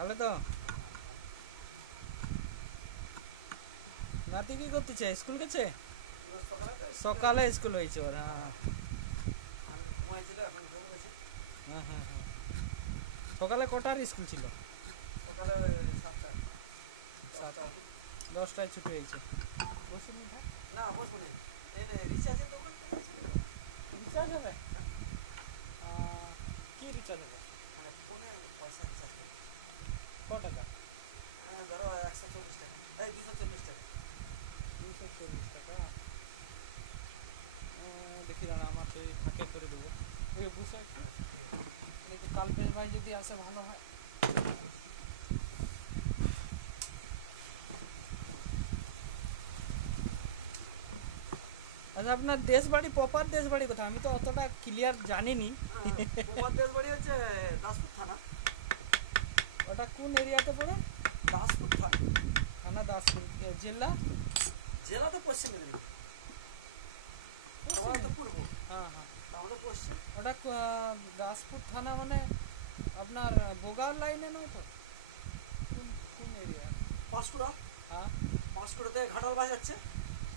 ভালো তো? নাতি কি করতেছে? স্কুল গেছে? সকালে স্কুল হয়েছে ওর। হ্যাঁ হ্যাঁ হ্যাঁ হ্যাঁ। সকালে কটার স্কুল ছিল? সকালে 7টা 10টায় ছুটি হয়েছে। বসুন না বসুন এই রিচার্জের দোকান রিচার্জ হবে? কি রিচার্জ হবে? মানে ফোনে পয়সা রিচার্জ করে ক টাকা? ধরো 140 টাকা 240 টাকা 240 টাকা। দেখি দাঁড়া আমার তো ফাঁকে করে দেবো। ওই বুঝো একটু কালপেশ ভাই যদি আসে ভালো হয়। আচ্ছা আপনার দেশ বাড়ি প্রপার দেশ বাড়ি কোথায়? আমি তো অতটা ক্লিয়ার জানিনি। প্রপার দেশ বাড়ি হচ্ছে দাসপুর থানা। ওটা কোন এরিয়াতে পড়ে? দাসপুর থানা। থানা দাসপুর। জেলা? জেলা তো পশ্চিম মেদিনীপুর। আমাদের তো পূর্ব। হ্যাঁ হ্যাঁ আমাদের পশ্চিম। ওটা দাসপুর থানা মানে আপনার বোগার লাইনে নয় তো? কোন কোন এরিয়া? পাঁশকুড়া। হ্যাঁ পাঁশকুড়া থেকে ঘাটাল বাস যাচ্ছে।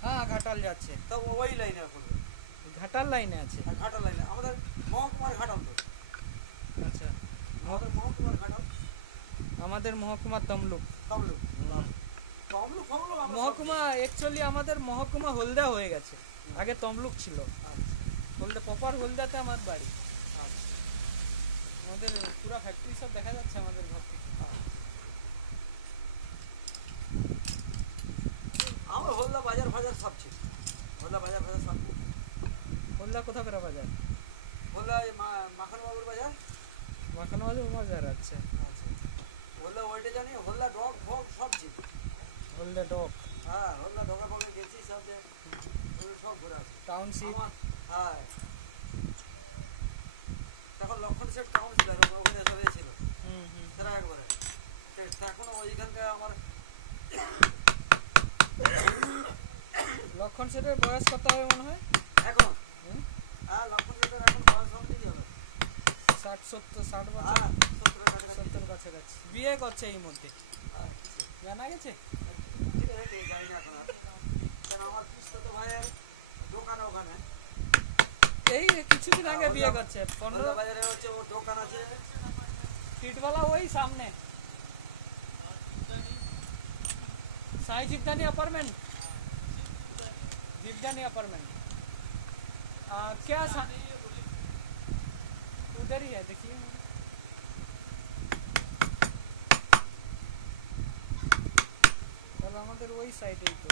হ্যাঁ ঘাটাল যাচ্ছে। তো ওই লাইনে পড়বে। ঘাটাল লাইনে আছে। ঘাটাল লাইনে আমাদের মহকুমার ঘাটাল তো। আচ্ছা আমাদের মহকুমার ঘাটাল। আমাদের মহকুমা তমলুক। তমলুক তমলুক মহকুমা অ্যাকচুয়ালি আমাদের মহকুমা হলদা হয়ে গেছে। আগে তমলুক ছিল। হলদা প্রপার হলদাতে আমার বাড়ি। আমাদের পুরো ফ্যাক্টরি সব দেখা যাচ্ছে আমাদের ঘর থেকে। আমার হলদা বাজার ফাজার সব ছিল। হলদা বাজার ফাজার সব। হলদা কোথা করে বাজার? হলদা মাখন বাবুর বাজার। মাখানবাজার বাজার। আচ্ছা আচ্ছা হলদা ওইটা জানি। হলদা ডগ ফগ সব ছিল। হলদা ডক। হ্যাঁ হলদা ডগা ফগে গেছি সব যে সব ঘুরে আছে টাউনশিপ। হ্যাঁ তখন লক্ষণ সেট টাউন ছিল ওখানে সবাই ছিল। সেটা একবারে এখনো ওইখানকার আমার লক্ষণ সেটের বয়স কত হবে মনে হয় এখন? হ্যাঁ লক্ষণ সেটের এখন বয়স কমপ্লিট হবে 60 বছর। 70 কাছাকাছি। বিয়ে করছে এই মধ্যে জানা গেছে। ঠিক আছে জানি না এখন কেন আমার পিস্তো তো ভাইয়ের দোকান ওখানে। এই কিছুদিন আগে বিয়ে করছে। 15 বাজারে হচ্ছে ওর দোকান আছে। ফিটওয়ালা ওই সামনে साई जीवदानी अपार्टमेंट। जीवदानी अपार्टमेंट क्या उधर ही है देखिए। আমাদের ওই সাইডেই তো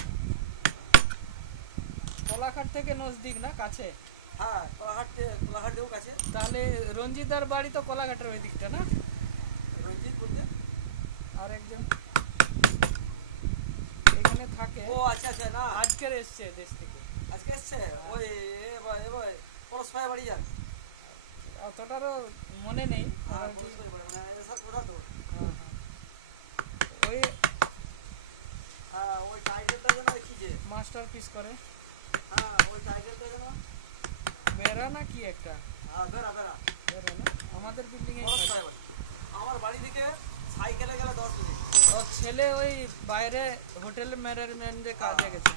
কোলাঘাট থেকে নজদিক না কাছে? হ্যাঁ কোলাঘাট দেও কাছে। তাহলে রঞ্জিতার বাড়ি তো কোলাঘাটের ওই দিকটা না? রঞ্জিত বলতে আর একজন এখানে থাকে। ও আচ্ছা আচ্ছা না আজকের এসছে দেশ থেকে। আজকে এসছে ওই এবার পরশপাড়া বাড়ি যান। অতটারও মনে নেই। ওই ওই টাইটেলটা যেন লিখিছে মাস্টার পিস করে। হ্যাঁ ওই টাইটেলটা যেন বেড়া না কি একটা। বেড়া বেড়া বেড়া না আমাদের বিল্ডিং এ। আমার বাড়ি থেকে সাইকেলে গেলে 10 মিনিট। ওর ছেলে ওই বাইরে হোটেল ম্যানেজমেন্টে কাজে গেছে।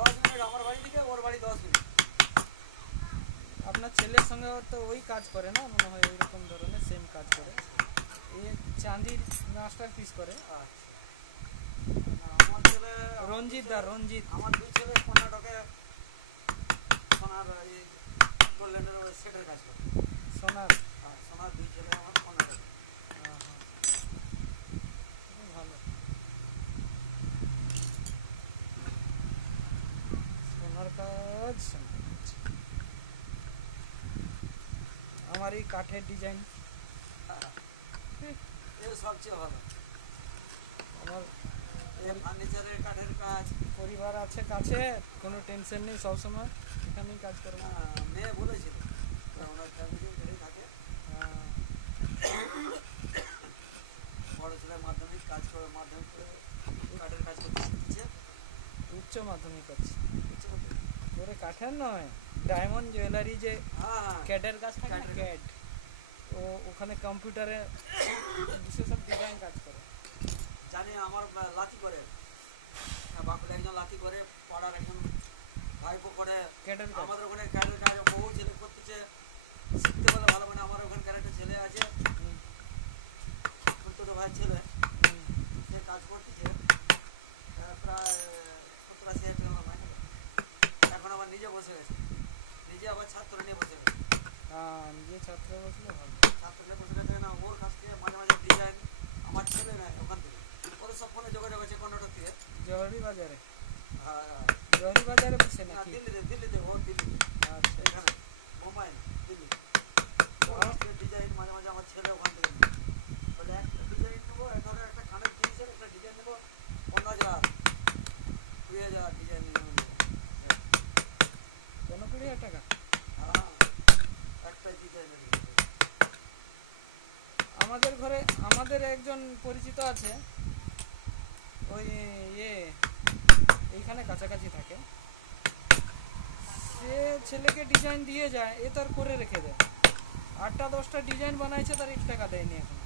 10 মিনিট আমার বাড়ি থেকে ওর বাড়ি 10 মিনিট। আপনার ছেলের সঙ্গে তো ওই কাজ করে না মনে হয়? ওইরকম ধরনের সেম কাজ করে। এই চাঁদির মাস্টার পিস করে। আমার ছেলে রঞ্জিত আমার দুই ছেলে কর্ণাটকে সোনার গোল্ডেনের সেটের কাজ করে। সোনার দুই ছেলে আমার কর্ণাটকে। ভালো সোনার কাজ। আমার এই কাঠের ডিজাইন সবচেয়ে ভালো। আমার ফার্নিচারের কাঠের কাজ। পরিবার আছে কাছে, কোনো টেনশন নেই, সবসময় এখানেই কাজ করে। মেয়ে বলেছিল ওনার ফ্যামিলি এখানেই থাকে। বড় ছেলে মাধ্যমিক কাজ করে, মাধ্যমিক করে কাঠের কাজ করতে শিখছে। উচ্চ মাধ্যমিক আছে ওরে কাঠের নয়, ডায়মন্ড জুয়েলারি যে ক্যাডের কাজ থাকে না, ক্যাড ও ওখানে কম্পিউটারে বিশেষজ্ঞ ডিজাইন কাজ করে। জানি আমার লাথি করে, বাঁকুড়া একজন লাথি করে, পাড়ার একজন ভাইপো করে, ক্যাডের কাজ। আমাদের ওখানে ক্যাডের কাজ বহু ছেলে করতেছে, শিখতে বলে ভালো। মানে আমার ওখানকার একটা ছেলে আছে, ছোট ভাই ছেলে, সে কাজ করতেছে প্রায় 70-80 হাজার টাকা মাইনে। এখন আমার নিজে বসে গেছে, নিজে আবার ছাত্র নিয়ে বসে গেছে। হ্যাঁ, নিজে ছাত্র বসলে ভালো। ছাত্র নিয়ে বসে গেছে না, ওর কাছ থেকে মাঝে মাঝে ডিজাইন আমার ছেলে নেয় ওখান থেকে। ওর সব ফোনে যোগাযোগ আছে কর্ণাটক থেকে। জহরি বাজারে, হ্যাঁ, জহরি বাজারে বসে না নাকি? দিল্লিতে ওর দিল্লিতে, আচ্ছা, এখানে মুম্বাই না, দিল্লি। ওর কাছ থেকে ডিজাইন মাঝে মাঝে আমার ছেলে ওখান থেকে নেয়। বলে একটা ডিজাইন নেবো, ধরো একটা কানের জিনিসের একটা ডিজাইন নেবো 15,000 20,000 ডিজাইন নেবো। 15-20 টাকা। হ্যাঁ, একটা ডিজাইনের আমাদের ঘরে আমাদের একজন পরিচিত আছে, ওই এইখানে কাছাকাছি থাকে। সে ছেলেকে ডিজাইন দিয়ে যায়, এ তার করে রেখে দেয়। 8টা 10টা ডিজাইন বানাইছে, তার 1 টাকা দেয়নি, এখন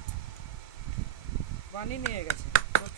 বানিয়ে নিয়ে গেছে।